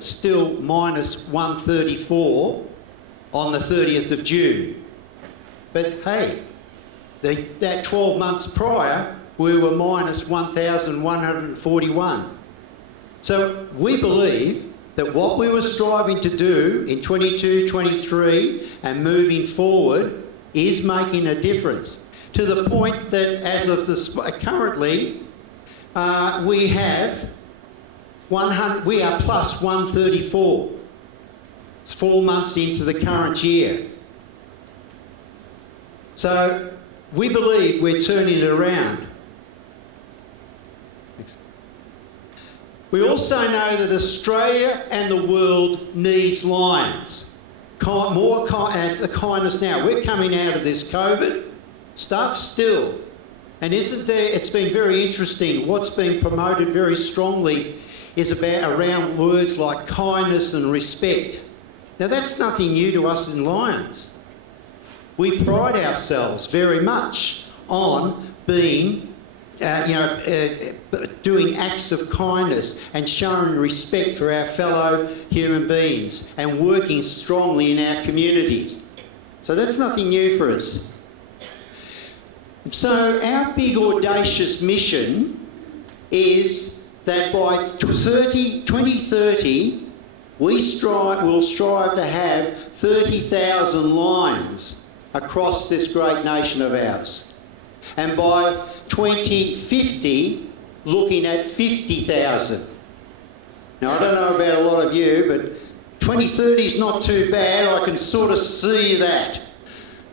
still minus 134 on the 30th of June. But hey, that 12 months prior, we were minus 1,141. So we believe that what we were striving to do in 22, 23 and moving forward is making a difference, to the point that as of currently, we are plus 134. It's 4 months into the current year. So we believe we're turning it around. We also know that Australia and the world needs lions. More kindness now. We're coming out of this COVID stuff still. And isn't there, it's been very interesting, what's been promoted very strongly is around words like kindness and respect. Now that's nothing new to us in Lions. We pride ourselves very much on being, doing acts of kindness and showing respect for our fellow human beings and working strongly in our communities. So that's nothing new for us. So our big audacious mission is that by 2030, will strive to have 30,000 lions across this great nation of ours. And by 2050, looking at 50,000. Now, I don't know about a lot of you, but 2030 is not too bad. I can sort of see that.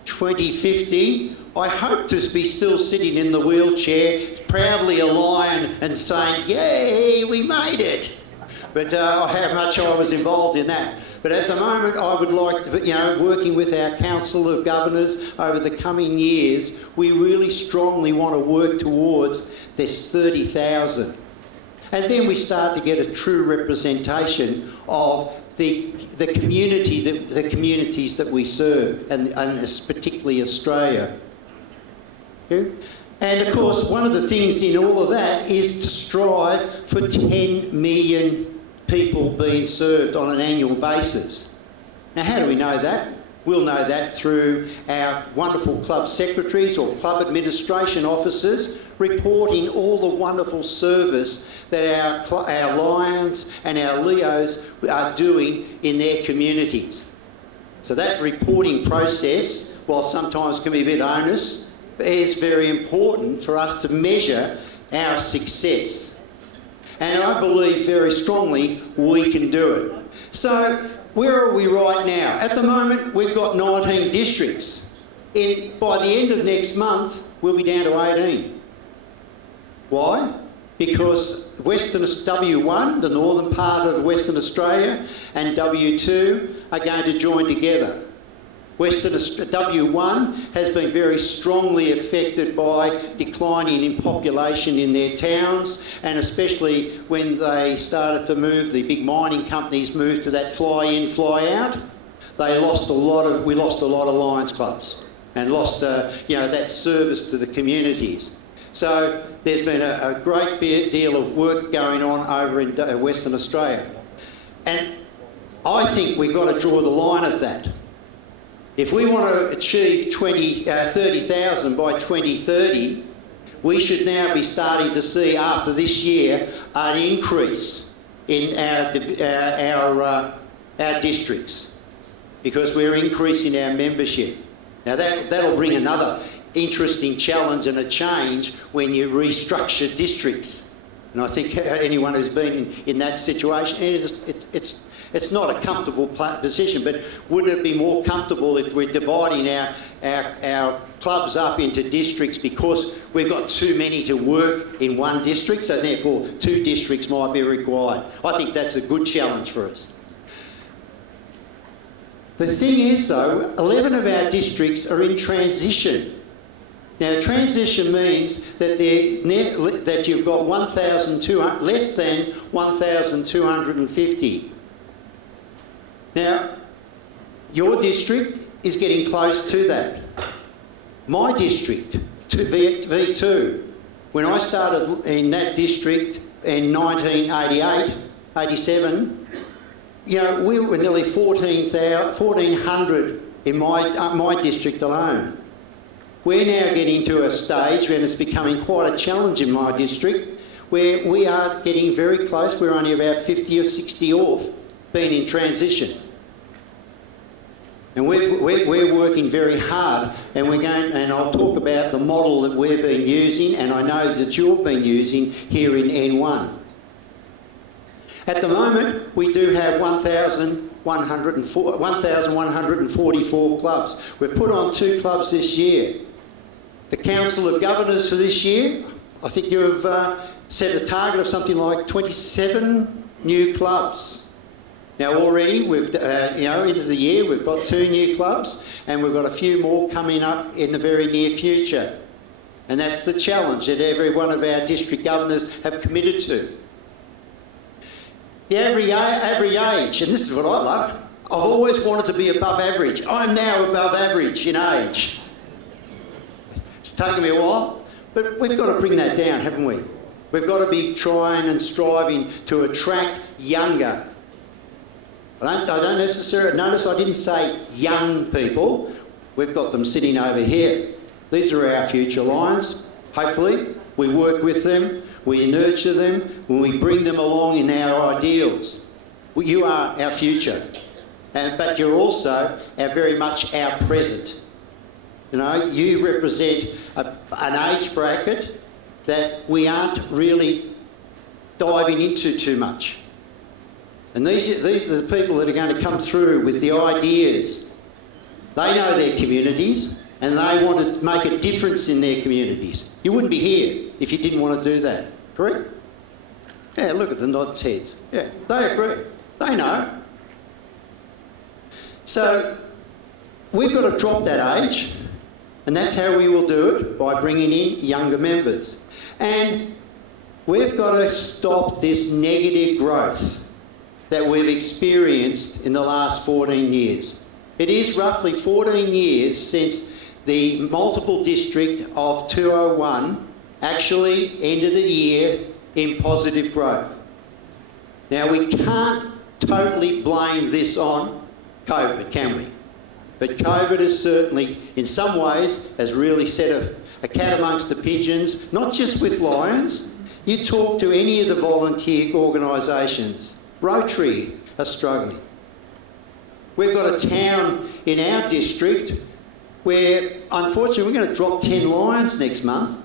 2050, I hope to be still sitting in the wheelchair, proudly a lion and saying, yay, we made it. But how much I was involved in that. But at the moment, I would like, working with our Council of Governors over the coming years, we really strongly want to work towards this 30,000. And then we start to get a true representation of the communities that we serve, and particularly Australia. Yeah? And of course, one of the things in all of that is to strive for 10 million people being served on an annual basis. Now, how do we know that? We'll know that through our wonderful club secretaries or club administration officers reporting all the wonderful service that our Lions and our Leos are doing in their communities. So that reporting process, while sometimes can be a bit onerous, is very important for us to measure our success. And I believe very strongly we can do it. So where are we right now? At the moment, we've got 19 districts. By the end of next month, we'll be down to 18. Why? Because W1, the northern part of Western Australia, and W2 are going to join together. W1 has been very strongly affected by declining in population in their towns, and especially when they started to move, the big mining companies moved to that fly-in, fly-out. We lost a lot of Lions clubs and lost that service to the communities. So there's been a great deal of work going on over in Western Australia. And I think we've got to draw the line at that. If we want to achieve 30,000 by 2030, we should now be starting to see after this year an increase in our districts, because we're increasing our membership. Now that'll bring another interesting challenge and a change when you restructure districts. And I think anyone who's been in that situation, it's not a comfortable position, but would it be more comfortable if we're dividing our clubs up into districts because we've got too many to work in one district, so therefore 2 districts might be required? I think that's a good challenge for us. The thing is though, 11 of our districts are in transition. Now, transition means that you've got less than 1,250. Now, your district is getting close to that. My district, V2, when I started in that district in 1988, 87, You know, we were nearly 1,400 in my district alone. We're now getting to a stage when it's becoming quite a challenge in my district, where we are getting very close. We're only about 50 or 60 off being in transition. And we're working very hard, and I'll talk about the model that we've been using, and I know that you've been using here in N1. At the moment, we do have 1,144 clubs. We've put on 2 clubs this year. The Council of Governors for this year, I think you've set a target of something like 27 new clubs. Now already, we've into the year, we've got 2 new clubs, and we've got a few more coming up in the very near future. And that's the challenge that every one of our district governors have committed to. The average age, and this is what I love, I've always wanted to be above average. I'm now above average in age. It's taken me a while, but we've got to bring that down, haven't we? We've got to be trying and striving to attract younger. I don't necessarily, notice I didn't say young people. We've got them sitting over here. These are our future lions. Hopefully, we work with them, we nurture them, when we bring them along in our ideals. Well, you are our future, but you're also very much our present. You know, you represent an age bracket that we aren't really diving into too much. And these are the people that are going to come through with the ideas. They know their communities, and they want to make a difference in their communities. You wouldn't be here if you didn't want to do that, correct? Yeah, look at the nods heads. Yeah, they agree. They know. So we've got to drop that age, and that's how we will do it, by bringing in younger members. And we've got to stop this negative growth that we've experienced in the last 14 years. It is roughly 14 years since the multiple district of 201 actually ended a year in positive growth. Now, we can't totally blame this on COVID, can we? But COVID has certainly, in some ways, has really set a cat amongst the pigeons, not just with Lions. You talk to any of the volunteer organisations, Rotary are struggling. We've got a town in our district where, unfortunately, we're going to drop 10 Lions next month.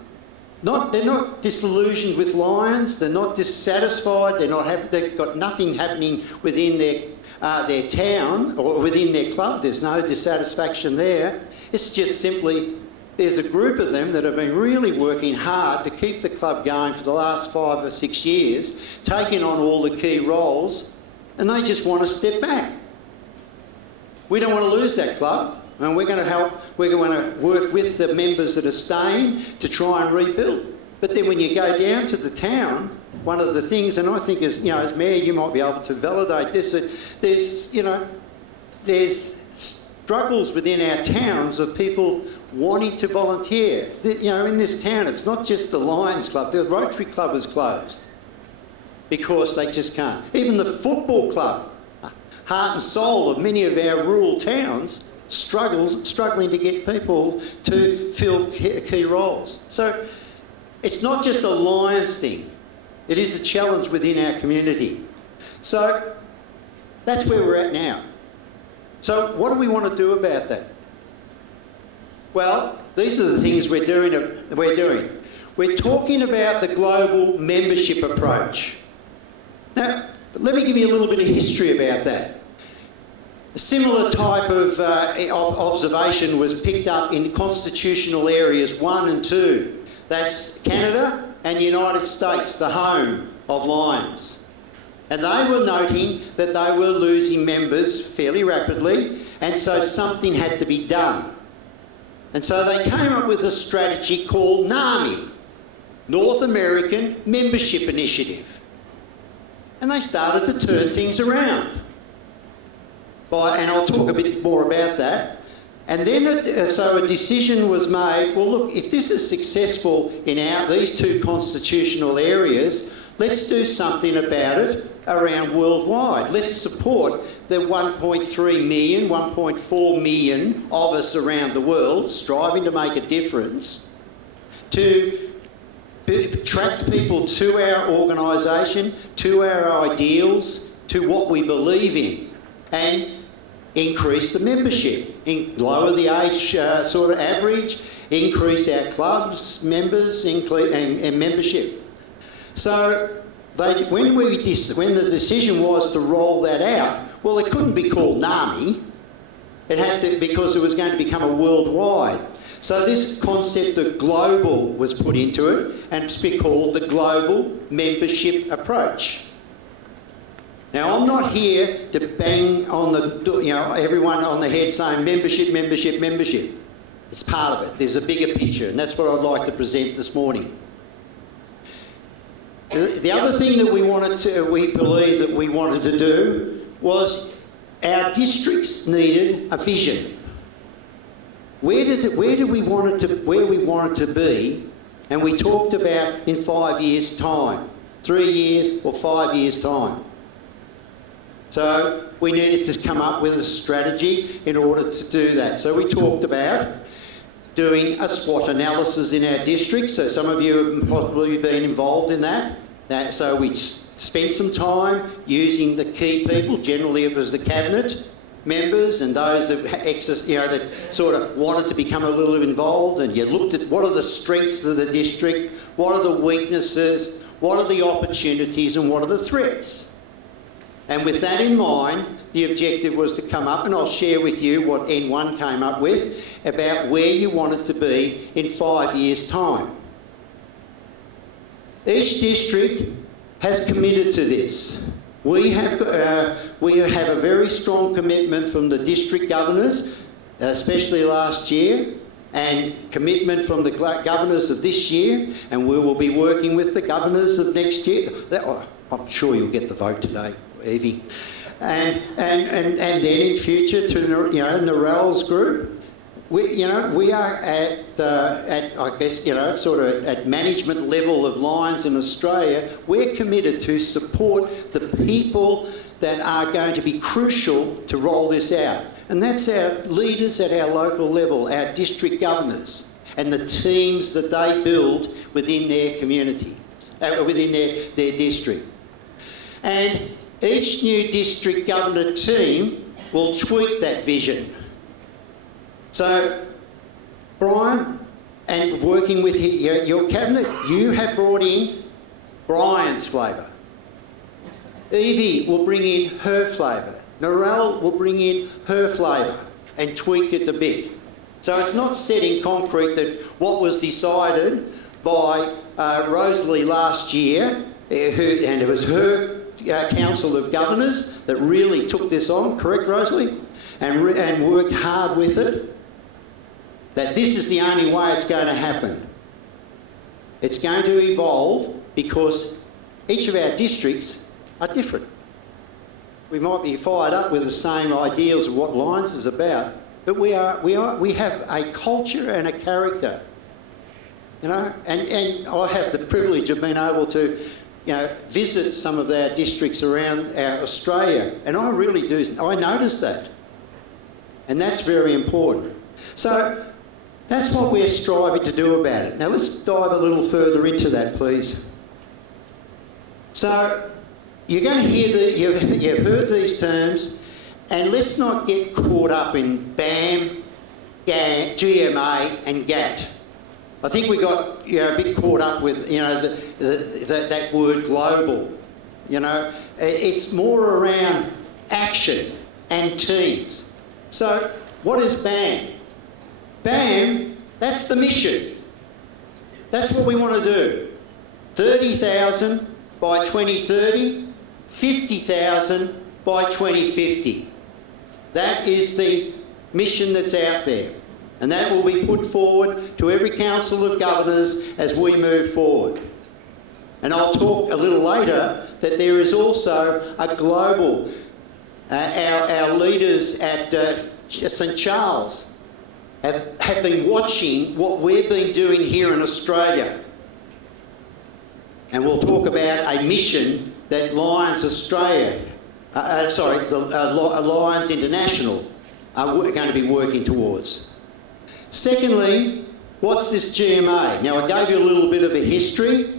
They're not disillusioned with Lions, they're not dissatisfied, they've got nothing happening within their town or within their club. There's no dissatisfaction there. It's just simply, there's a group of them that have been really working hard to keep the club going for the last 5 or 6 years, taking on all the key roles, and they just want to step back. We don't want to lose that club, and we're going to work with the members that are staying to try and rebuild. But then when you go down to the town, one of the things, and I think as Mayor, you might be able to validate this, there's struggles within our towns of people wanting to volunteer. In this town, it's not just the Lions Club. The Rotary Club is closed because they just can't. Even the football club, heart and soul of many of our rural towns, struggling to get people to fill key roles. So it's not just a Lions thing. It is a challenge within our community. So that's where we're at now. So what do we want to do about that? Well, these are the things we're doing. We're talking about the global membership approach. Now, let me give you a little bit of history about that. A similar type of observation was picked up in constitutional areas 1 and 2. That's Canada and the United States, the home of Lions. And they were noting that they were losing members fairly rapidly, and so something had to be done. And so they came up with a strategy called NAMI, North American Membership Initiative. And they started to turn things around. And I'll talk a bit more about that. And then so a decision was made, well look, if this is successful in these 2 constitutional areas, let's do something about it around worldwide. Let's support the 1.3 million, 1.4 million of us around the world striving to make a difference, to attract people to our organisation, to our ideals, to what we believe in, and increase the membership, lower the age sort of average, increase our clubs, members, and membership. So when the decision was to roll that out, well, it couldn't be called NAMI. It had to, because it was going to become a worldwide. So this concept of global was put into it, and it's been called the Global Membership Approach. Now, I'm not here to bang on everyone on the head saying membership, membership, membership. It's part of it. There's a bigger picture, and that's what I'd like to present this morning. The other thing that we believe that we wanted to do was our districts needed a vision. Where we wanted to be, and we talked about in 5 years' time, 3 years or 5 years' time. So we needed to come up with a strategy in order to do that. So we talked about doing a SWOT analysis in our districts. So some of you have probably been involved in that. So we spent some time using the key people. Generally it was the cabinet members and those that that sort of wanted to become a little involved, and you looked at what are the strengths of the district, what are the weaknesses, what are the opportunities, and what are the threats. And with that in mind, the objective was to come up, and I'll share with you what N1 came up with, about where you want it to be in 5 years' time. Each district has committed to this. We have a very strong commitment from the district governors, especially last year, and commitment from the governors of this year, and we will be working with the governors of next year. I'm sure you'll get the vote today, Evie. And then in future to Narelle's group, we are at I guess sort of at management level of Lions in Australia. We're committed to support the people that are going to be crucial to roll this out, and that's our leaders at our local level, our district governors, and the teams that they build within their community, within their district. And each new district governor team will tweak that vision. So, Brian, and working with your cabinet, you have brought in Brian's flavour. Evie will bring in her flavour. Narelle will bring in her flavour and tweak it a bit. So it's not set in concrete that what was decided by Rosalie last year, and it was her Council of Governors that really took this on, correct, Rosalie? And worked hard with it, that this is the only way it's going to happen. It's going to evolve because each of our districts are different. We might be fired up with the same ideals of what Lions is about, but we have a culture and a character, and I have the privilege of being able to visit some of our districts around Australia, and I notice that. And that's very important. So that's what we're striving to do about it. Now let's dive a little further into that, please. So you're going to hear you've heard these terms, and let's not get caught up in BAM, GMA and GATT. I think we got a bit caught up with that word global. It's more around action and teams. So what is BAM? BAM, that's the mission. That's what we want to do. 30,000 by 2030, 50,000 by 2050. That is the mission that's out there. And that will be put forward to every Council of Governors as we move forward. And I'll talk a little later that there is also a global, our leaders at St Charles have been watching what we've been doing here in Australia. And we'll talk about a mission that Lions Australia, Lions International are going to be working towards. Secondly, what's this GMA? Now, I gave you a little bit of a history,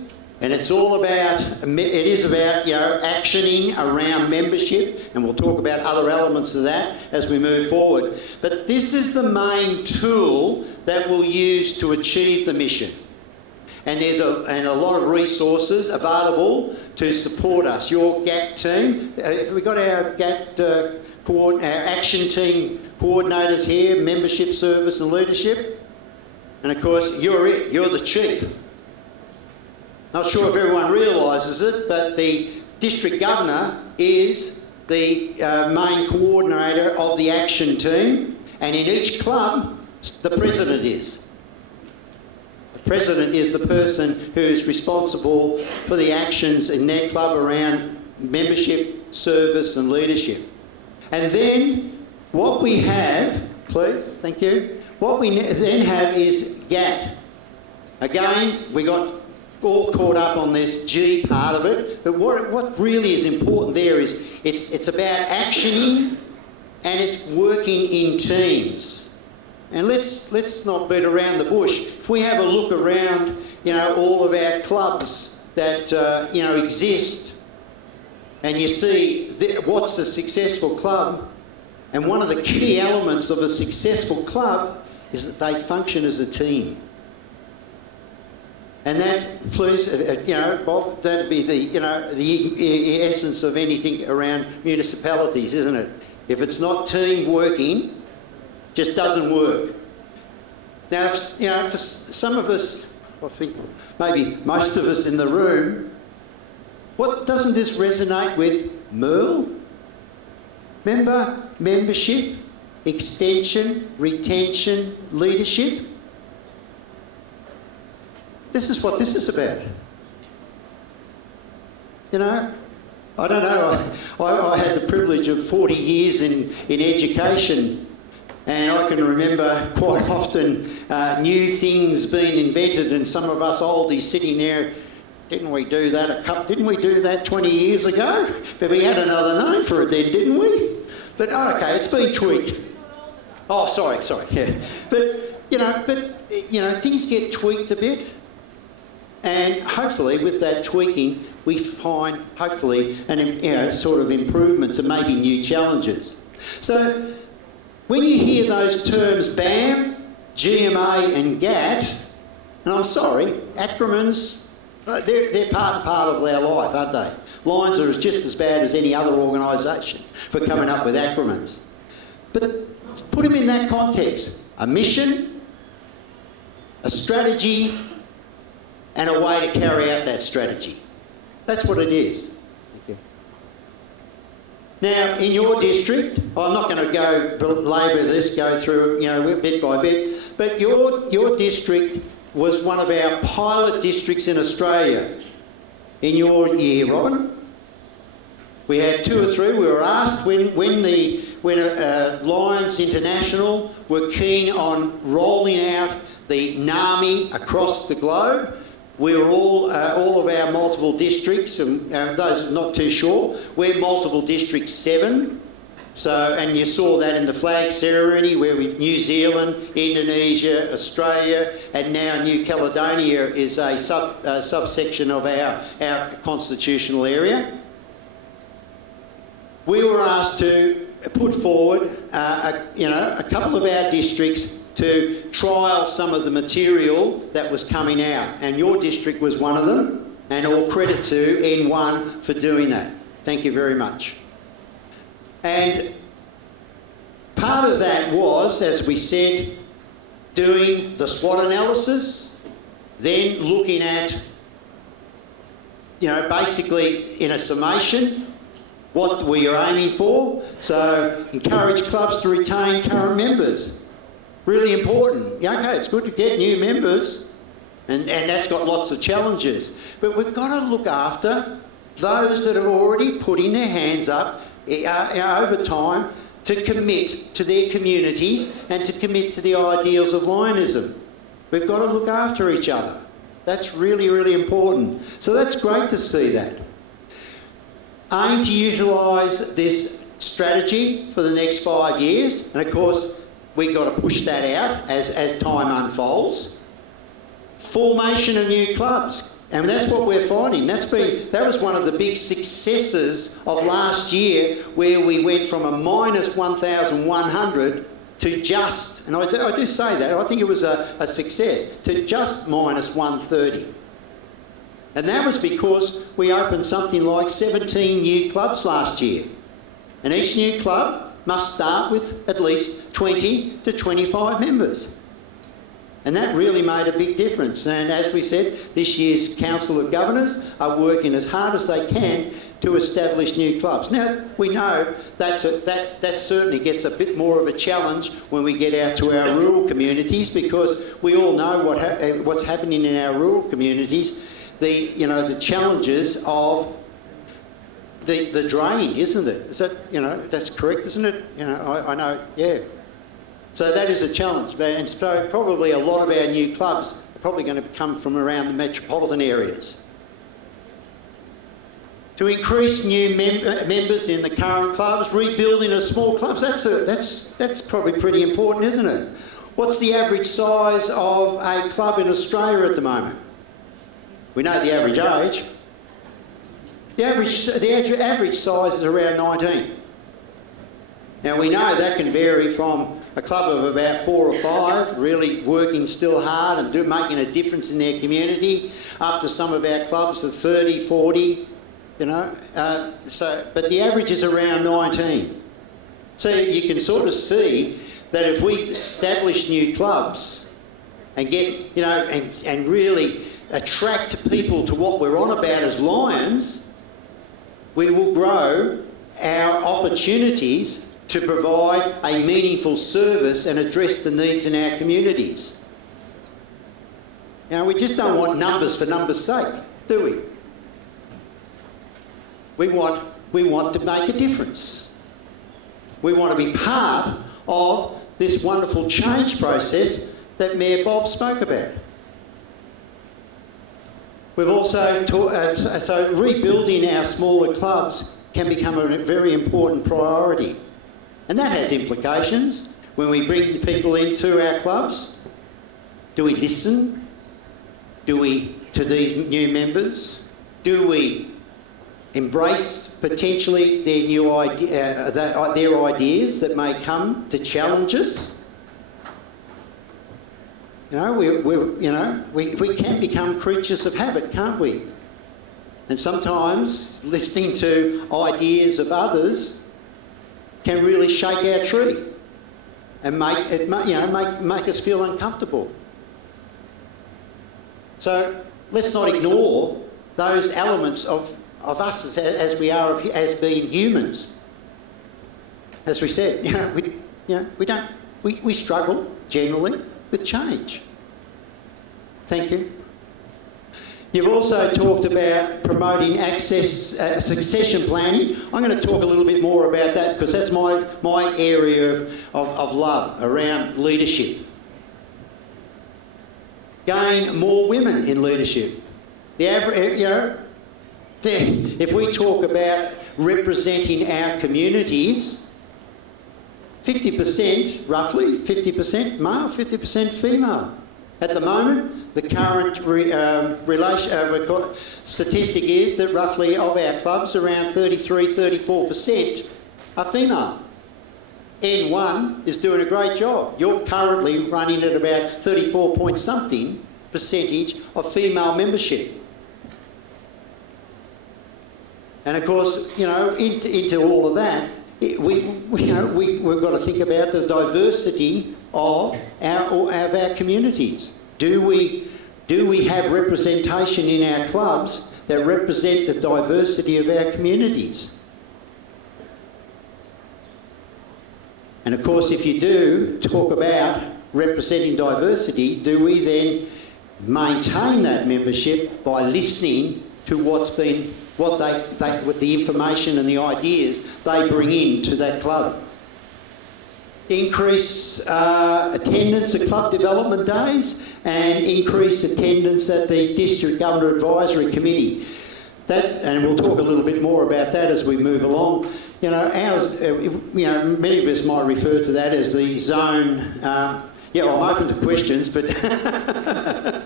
and it's all about, it is about, actioning around membership, and we'll talk about other elements of that as we move forward. But this is the main tool that we'll use to achieve the mission. And there's a lot of resources available to support us. Your GAT team, have we got our GAT, our action team coordinators here, membership, service and leadership? And of course, you're it, you're the chief. Not sure if everyone realises it, but the district governor is the main coordinator of the action team, and in each club, the president is. The president is the person who is responsible for the actions in their club around membership, service and leadership. And then what we have, please, thank you, what we then have is GAT. Again, we got all caught up on this G part of it, but what really is important there is it's about actioning and it's working in teams. And let's not beat around the bush. If we have a look around, all of our clubs that exist, and you see what's a successful club, and one of the key elements of a successful club is that they function as a team. And that, please, Bob, that'd be the essence of anything around municipalities, isn't it? If it's not team working, just doesn't work. Now, for some of us, I think maybe most of us in the room, doesn't this resonate with MERL? Membership, extension, retention, leadership. This is what this is about. I don't know, I had the privilege of 40 years in education, and I can remember quite often new things being invented, and some of us oldies sitting there, didn't we do that 20 years ago? But we had another name for it then, didn't we? But okay, it's been tweaked. Oh, sorry, yeah. But things get tweaked a bit. And hopefully with that tweaking, we find, hopefully, sort of improvements and maybe new challenges. So when you hear those terms BAM, GMA and GAT, and I'm sorry, acronyms, they're part of our life, aren't they? Lions are just as bad as any other organisation for coming up with acronyms. But put them in that context. A mission, a strategy, and a way to carry out that strategy. That's what it is. Thank you. Now, in your district, I'm not going to go through bit by bit, but your district was one of our pilot districts in Australia. In your year, Robin, we had 2 or 3. We were asked when Lions International were keen on rolling out the NAMI across the globe. We were all of our multiple districts, and those not too sure, we're multiple district 7. So, and you saw that in the flag ceremony where New Zealand, Indonesia, Australia, and now New Caledonia is a subsection of our constitutional area. We were asked to put forward, a couple of our districts to trial some of the material that was coming out, and your district was one of them, and all credit to N1 for doing that. Thank you very much. And part of that was, as we said, doing the SWOT analysis, then looking at, basically in a summation, what we are aiming for. So encourage clubs to retain current members. Really important. Okay, it's good to get new members, and that's got lots of challenges. But we've got to look after those that have already putting their hands up over time to commit to their communities and to commit to the ideals of Lionism. We've got to look after each other. That's really, really important. So that's great to see that. Aim to utilise this strategy for the next 5 years, and of course we've got to push that out as time unfolds. Formation of new clubs, and that's what we're finding. That was one of the big successes of last year, where we went from a minus 1,100 to just, and I do say that, I think it was a success, to just minus 130. And that was because we opened something like 17 new clubs last year. And each new club must start with at least 20 to 25 members. And that really made a big difference. And as we said, this year's Council of Governors are working as hard as they can to establish new clubs. Now, we know that certainly gets a bit more of a challenge when we get out to our rural communities, because we all know what's happening in our rural communities. The challenges of the drain, isn't it? Is that, that's correct, isn't it? I know, yeah. So that is a challenge, and so probably a lot of our new clubs are probably going to come from around the metropolitan areas. To increase new members in the current clubs, rebuilding of small clubs, that's probably pretty important, isn't it? What's the average size of a club in Australia at the moment? We know the average age. The average size is around 19. Now we know that can vary from a club of about 4 or 5, really working still hard and making a difference in their community, up to some of our clubs of 30, 40, but the average is around 19. So you can sort of see that if we establish new clubs and get, and really attract people to what we're on about as Lions, we will grow our opportunities to provide a meaningful service and address the needs in our communities. Now, we just don't want numbers for numbers' sake, do we? We want to make a difference. We want to be part of this wonderful change process that Mayor Bob spoke about. We've also so rebuilding our smaller clubs can become a very important priority. And that has implications when we bring people into our clubs. Do we listen? To these new members? Do we embrace potentially their new their ideas that may come to challenge us? We can become creatures of habit, can't we? And sometimes listening to ideas of others can really shake our tree and make us feel uncomfortable. So let's not ignore those elements of us as we are as being humans. As we said, we struggle generally with change. Thank you. You've also talked about promoting succession planning. I'm going to talk a little bit more about that because that's my area of love around leadership. Gain more women in leadership. If we talk about representing our communities, 50%, roughly 50% male, 50% female. At the moment, the current statistic is that roughly of our clubs, around 33-34% are female. N1 is doing a great job. You're currently running at about 34 point something percentage of female membership. And of course, into all of that, we've got to think about the diversity of our communities. Do we have representation in our clubs that represent the diversity of our communities? And of course, if you do talk about representing diversity, do we then maintain that membership by listening to what the information and the ideas they bring into that club? increase attendance at club development days and increased attendance at the District Governor Advisory Committee. That, and we'll talk a little bit more about that as we move along. You know, ours, many of us might refer to that as the zone. Yeah, well, I'm open to questions, but I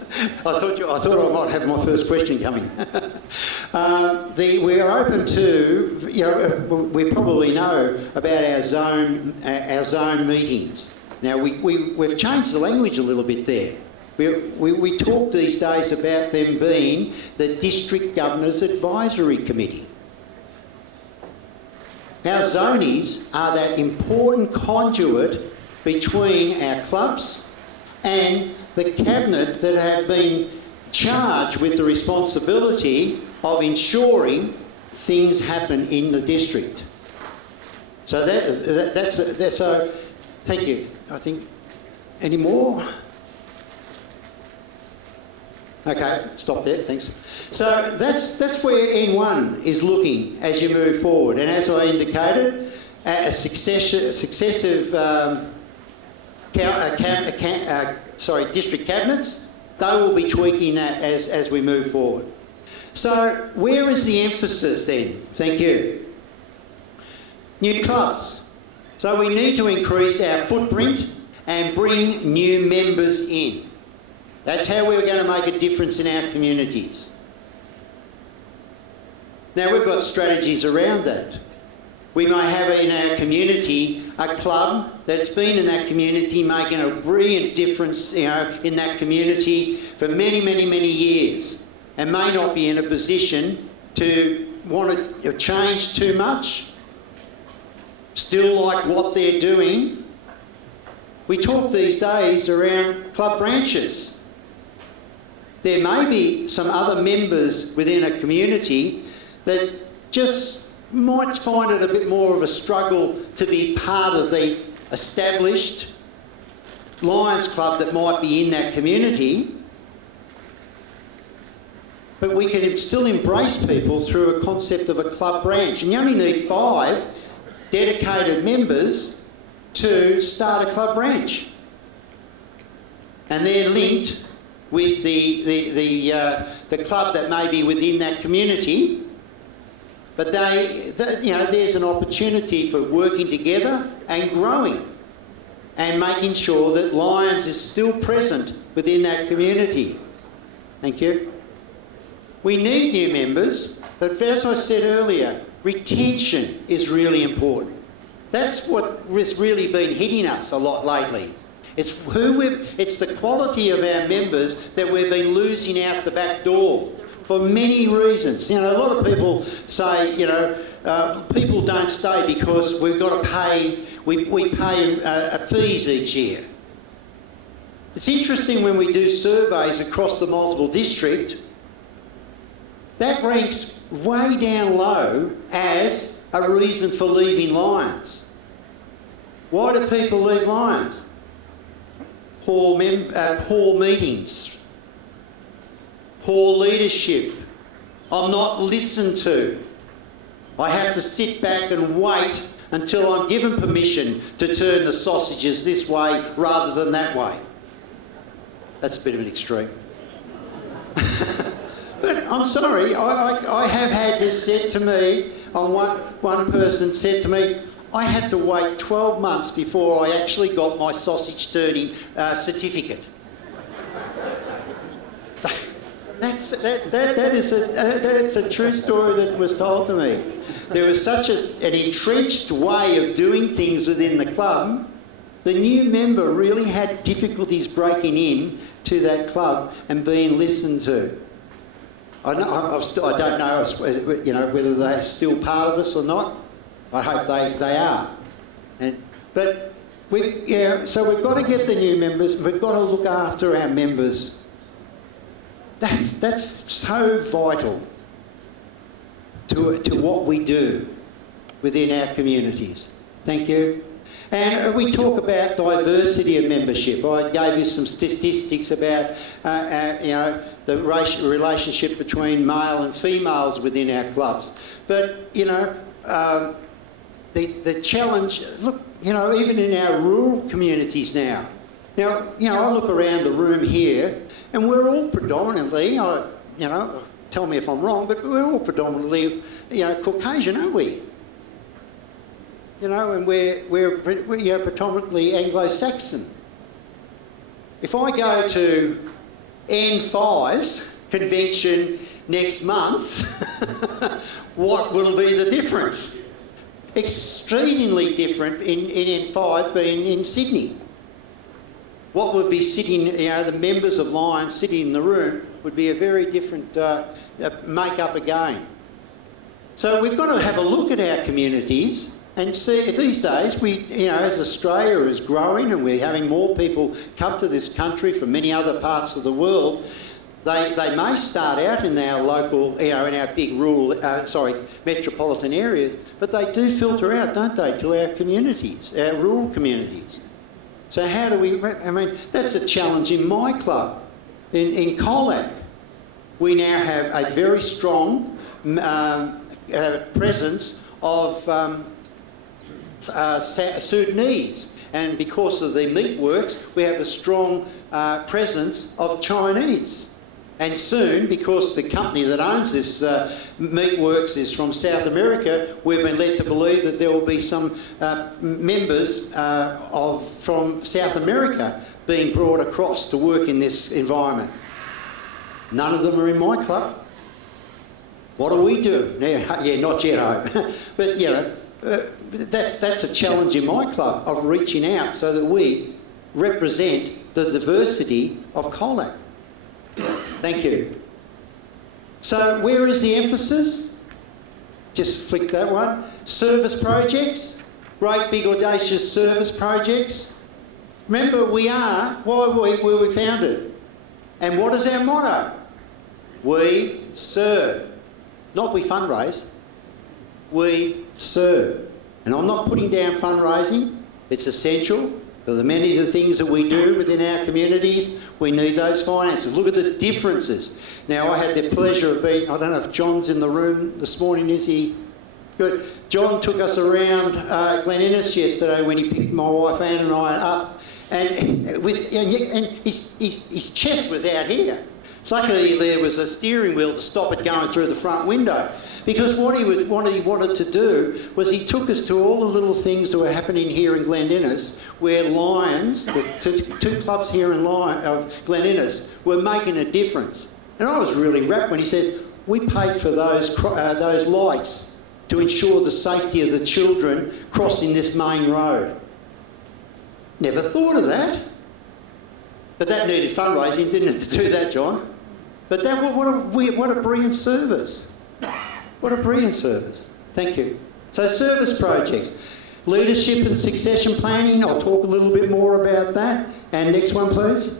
thought I might have my first question coming. We are open to, you know, we probably know about our zone meetings. Now we've changed the language a little bit there. We talk these days about them being the District Governor's Advisory Committee. Our zonies are that important conduit between our clubs and the cabinet that have been charged with the responsibility of ensuring things happen in the district. So that's so. Thank you. I think any more? Okay, stop there, thanks. So that's where N1 is looking as you move forward. And as I indicated, successive district cabinets, they will be tweaking that as we move forward. So where is the emphasis then? Thank you. New clubs. So we need to increase our footprint and bring new members in. That's how we're going to make a difference in our communities. Now, we've got strategies around that. We may have in our community a club that's been in that community making a brilliant difference, you know, in that community for many, many, many years, and may not be in a position to want to change too much, still like what they're doing. We talk these days around club branches. There may be some other members within a community that just might find it a bit more of a struggle to be part of the established Lions Club that might be in that community. But we can still embrace people through a concept of a club branch. And you only need 5 dedicated members to start a club branch. And they're linked with the club that may be within that community, but there's an opportunity for working together and growing and making sure that Lions is still present within that community. Thank you. We need new members, but as I said earlier, retention is really important. That's what has really been hitting us a lot lately. It's the quality of our members that we've been losing out the back door for many reasons. You know, a lot of people say, you know, people don't stay because we've got to pay, we pay fees each year. It's interesting when we do surveys across the multiple district, that ranks way down low as a reason for leaving Lions. Why do people leave Lions? Poor meetings, poor leadership. I'm not listened to. I have to sit back and wait until I'm given permission to turn the sausages this way rather than that way. That's a bit of an extreme. But I'm sorry, I have had this said to me, one person said to me, I had to wait 12 months before I actually got my sausage turning certificate. That's a true story that was told to me. There was such an entrenched way of doing things within the club. The new member really had difficulties breaking in to that club and being listened to. I don't know, you know, whether they're still part of us or not. I hope they are. So we've got to get the new members. We've got to look after our members. That's so vital to what we do within our communities. Thank you. And we talk about diversity of membership. I gave you some statistics about you know, the relationship between male and females within our clubs. But you know. The challenge, look, you know, even in our rural communities now. Now, you know, I look around the room here and we're all predominantly, you know, tell me if I'm wrong, but we're all predominantly, you know, Caucasian, aren't we? You know, and we're you know, predominantly Anglo-Saxon. If I go to N5's convention next month, what will be the difference? Extremely different in N5 being in Sydney. What would be sitting, you know, the members of Lions sitting in the room would be a very different make-up again. So we've got to have a look at our communities and see, these days, you know, as Australia is growing and we're having more people come to this country from many other parts of the world, they may start out in our local, you know, in our big rural, metropolitan areas, but they do filter out, don't they, to our communities, our rural communities. So how do we, I mean, that's a challenge in my club, in Colac. We now have a very strong presence of Sudanese, and because of the meatworks, we have a strong presence of Chinese. And soon, because the company that owns this meatworks is from South America, we've been led to believe that there will be some members from South America being brought across to work in this environment. None of them are in my club. What do we do? Yeah, not yet, hope. But, you know, that's a challenge in my club of reaching out so that we represent the diversity of Colac. Thank you. So where is the emphasis? Just flick that one. Service projects, great big audacious service projects. Remember, why were we founded? And what is our motto? We serve. Not we fundraise, we serve. And I'm not putting down fundraising, it's essential. For the many of the things that we do within our communities, we need those finances. Look at the differences. Now, I had the pleasure of being, I don't know if John's in the room this morning, is he? Good. John took us around Glen Innes yesterday when he picked my wife Anne and I up, and his chest was out here. Luckily, there was a steering wheel to stop it going through the front window. Because what he wanted to do was he took us to all the little things that were happening here in Glen Innes, where Lions, the two clubs here in of Glen Innes, were making a difference. And I was really rapt when he said, we paid for those lights to ensure the safety of the children crossing this main road. Never thought of that. But that needed fundraising, didn't it, to do that, John? But what a brilliant service. What a brilliant service. Thank you. So service projects. Leadership and succession planning, I'll talk a little bit more about that. And next one, please.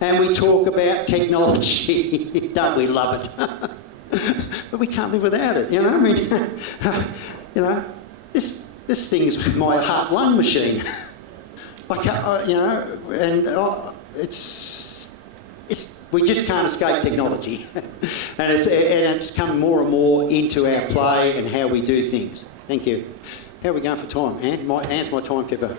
And we talk about technology. Don't we love it? But we can't live without it, you know? I mean, you know, this thing is my heart-lung machine. I can't, you know, and we just can't escape technology. and it's come more and more into our play and how we do things. Thank you. How are we going for time, Anne? Anne's my timekeeper.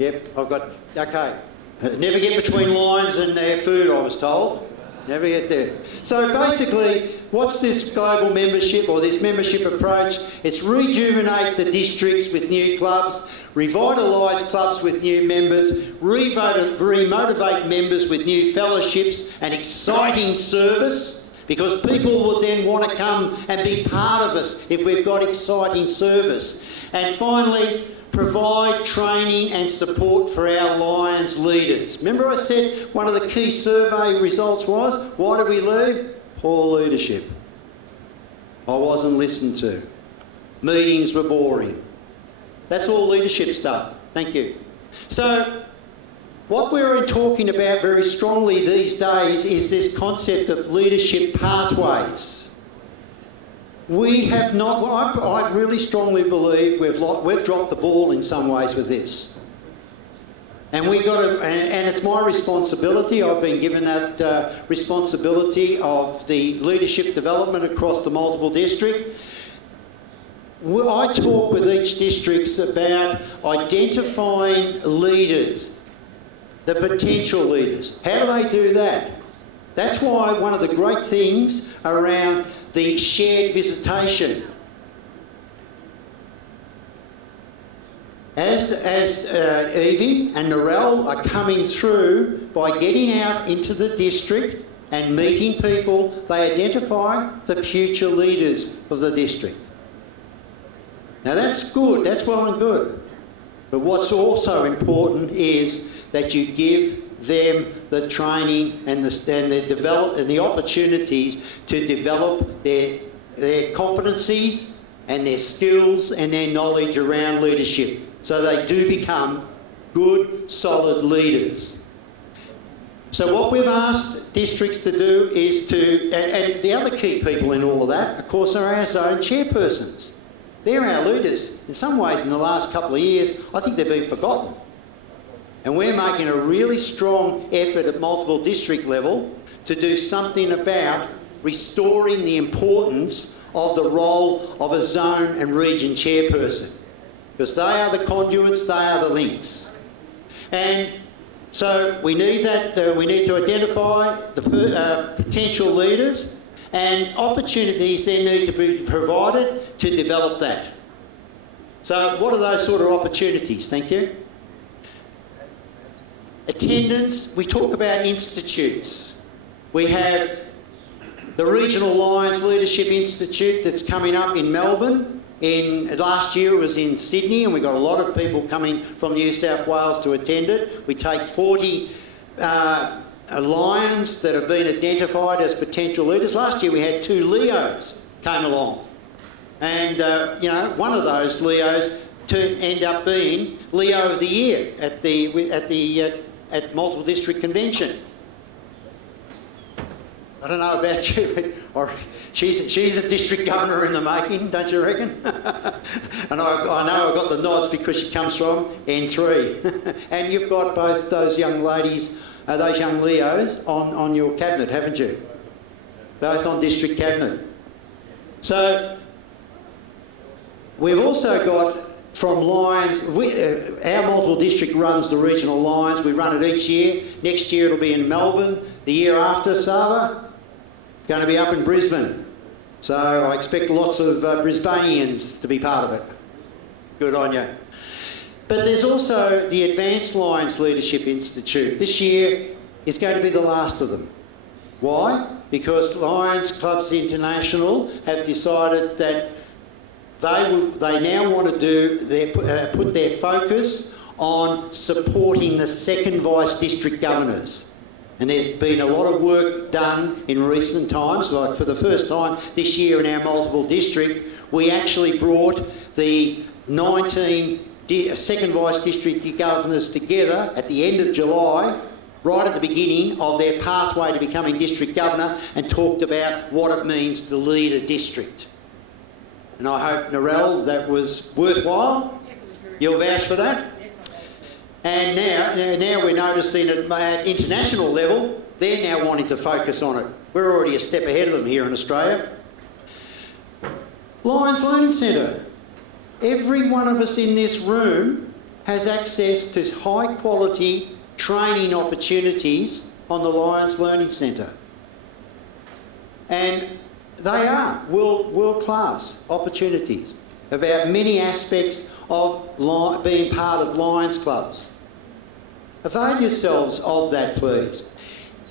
Yep, I've got, okay. Never get between Lions and their food, I was told. Never get there. So basically, what's this global membership or this membership approach? It's rejuvenate the districts with new clubs, revitalise clubs with new members, remotivate members with new fellowships and exciting service, because people will then want to come and be part of us if we've got exciting service. And finally, provide training and support for our Lions leaders. Remember I said one of the key survey results was, why did we leave? Poor leadership. I wasn't listened to. Meetings were boring. That's all leadership stuff. Thank you. So what we're talking about very strongly these days is this concept of leadership pathways. We have not, I really strongly believe we've dropped the ball in some ways with this. And we've got to, and it's my responsibility, I've been given that responsibility of the leadership development across the multiple district. I talk with each district about identifying leaders, the potential leaders. How do they do that? That's why one of the great things around the shared visitation. As Evie and Narelle are coming through by getting out into the district and meeting people, they identify the future leaders of the district. Now that's good, that's well and good. But what's also important is that you give them the training and the opportunities to develop their competencies and their skills and their knowledge around leadership, so they do become good, solid leaders. So what we've asked districts to do is to, and the other key people in all of that, of course, are our zone chairpersons. They're our leaders. In some ways, in the last couple of years, I think they've been forgotten. And we're making a really strong effort at multiple district level to do something about restoring the importance of the role of a zone and region chairperson. Because they are the conduits, they are the links. And so we need that, we need to identify the potential leaders, and opportunities then need to be provided to develop that. So what are those sort of opportunities? Thank you. Attendance, we talk about institutes. We have the Regional Lions Leadership Institute that's coming up in Melbourne. Last year it was in Sydney, and we got a lot of people coming from New South Wales to attend it. We take 40 lions that have been identified as potential leaders. Last year we had 2 Leos came along, and one of those Leos end up being Leo of the Year at multiple district convention. I don't know about you, but she's a district governor in the making, don't you reckon? And I know I got the nods because she comes from N3. And you've got both those young ladies, those young Leos on your cabinet, haven't you? Both on district cabinet. So we've also got from Lions, our multiple district runs the regional Lions. We run it each year. Next year it'll be in Melbourne. The year after, Sava, it's going to be up in Brisbane. So I expect lots of Brisbanians to be part of it. Good on you. But there's also the Advanced Lions Leadership Institute. This year is going to be the last of them. Why? Because Lions Clubs International have decided that they now want to put their focus on supporting the second vice district governors. And there's been a lot of work done in recent times, like for the first time this year in our multiple district, we actually brought the 19 second vice district governors together at the end of July, right at the beginning of their pathway to becoming district governor, and talked about what it means to lead a district. And I hope, Narelle, that was worthwhile. Yes, it was very You'll vouch for that? Yes, I do. And now we're noticing at international level, they're now wanting to focus on it. We're already a step ahead of them here in Australia. Lions Learning Centre. Every one of us in this room has access to high quality training opportunities on the Lions Learning Centre. And they are world-class opportunities about many aspects of being part of Lions clubs. Avail yourselves of that, please.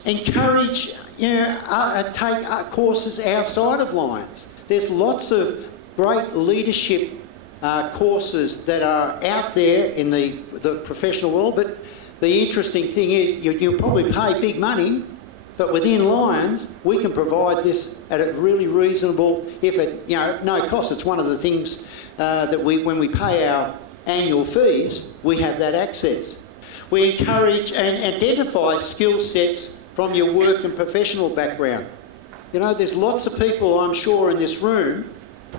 Encourage, take courses outside of Lions. There's lots of great leadership courses that are out there in the professional world, but the interesting thing is you'll probably pay big money, but within Lions, we can provide this at a really reasonable, no cost. It's one of the things that when we pay our annual fees, we have that access. We encourage and identify skill sets from your work and professional background. There's lots of people, I'm sure, in this room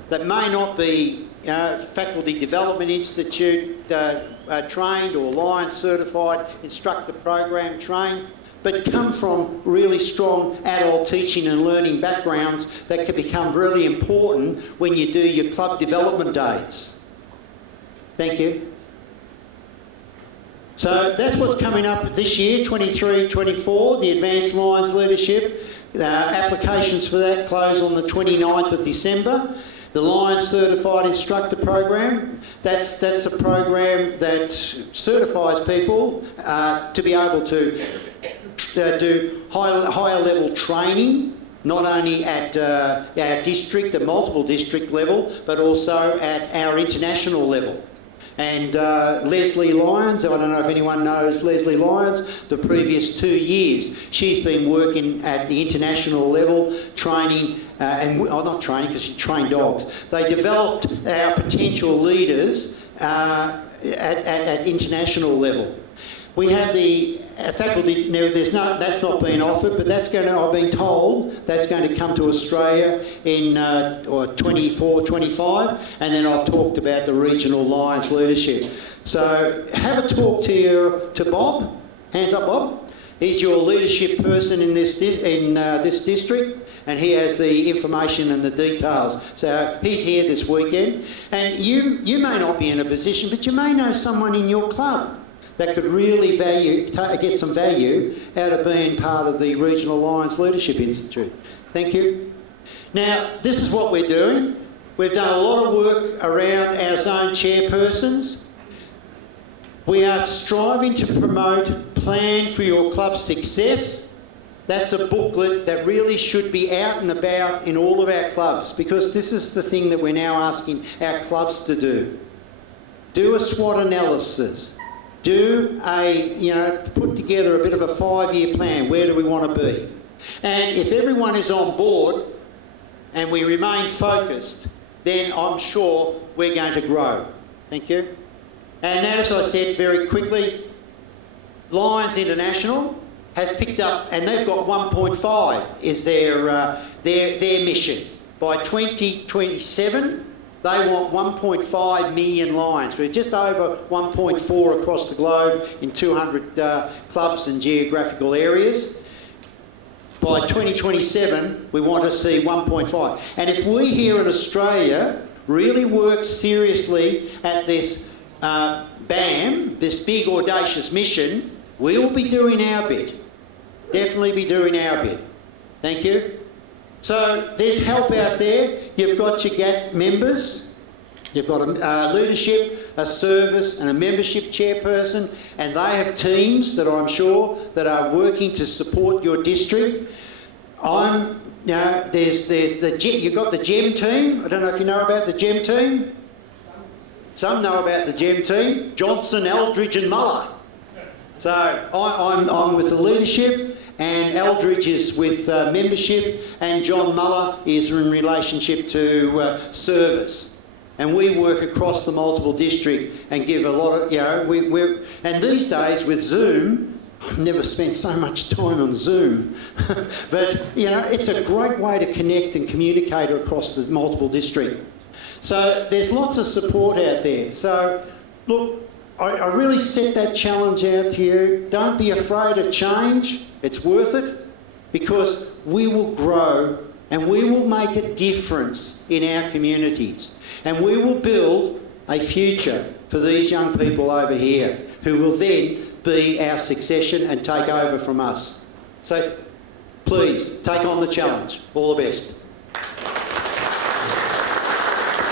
that may not be Faculty Development Institute trained or Lions certified, instructor program trained, but come from really strong adult teaching and learning backgrounds that can become really important when you do your club development days. Thank you. So that's what's coming up this year, 23-24, the Advanced Lions Leadership. Applications for that close on the 29th of December. The Lions Certified Instructor Program, that's a program that certifies people to be able to do higher level training, not only at our district, the multiple district level, but also at our international level. And Leslie Lyons, I don't know if anyone knows Leslie Lyons, the previous 2 years she's been working at the international level, training, not training because she trained dogs. They developed our potential leaders at international level. We have the faculty, now that's not been offered, but that's going to, I've been told, that's going to come to Australia in 24, 25, and then I've talked about the regional Lions leadership. So have a talk to Bob. Hands up, Bob. He's your leadership person in this district, and he has the information and the details. So he's here this weekend, and you may not be in a position, but you may know someone in your club that could really get some value out of being part of the Regional Lions Leadership Institute. Thank you. Now, this is what we're doing. We've done a lot of work around our zone chairpersons. We are striving to promote Plan for Your Club's Success. That's a booklet that really should be out and about in all of our clubs, because this is the thing that we're now asking our clubs to do. Do a SWOT analysis. Do put together a bit of a 5-year plan. Where do we want to be? And if everyone is on board and we remain focused, then I'm sure we're going to grow. Thank you. And as I said very quickly, Lions International has picked up, and they've got 1.5 is their mission. By 2027, they want 1.5 million lions. We're just over 1.4 across the globe in 200 clubs and geographical areas. By 2027, we want to see 1.5. And if we here in Australia really work seriously at this BAM, this big audacious mission, we will be doing our bit. Definitely be doing our bit. Thank you. So there's help out there. You've got your GAT members, you've got a leadership, a service and a membership chairperson, and they have teams that I'm sure that are working to support your district. You've got the GEM team. I don't know if you know about the GEM team. Some know about the GEM team, Johnson, Eldridge and Muller. So I'm with the leadership, and Eldridge is with membership, and John Muller is in relationship to service. And we work across the multiple district and give a lot of, and these days with Zoom, I've never spent so much time on Zoom, but it's a great way to connect and communicate across the multiple district. So there's lots of support out there. So look, I really set that challenge out to you. Don't be afraid of change. It's worth it, because we will grow and we will make a difference in our communities. And we will build a future for these young people over here who will then be our succession and take over from us. So please, take on the challenge. All the best.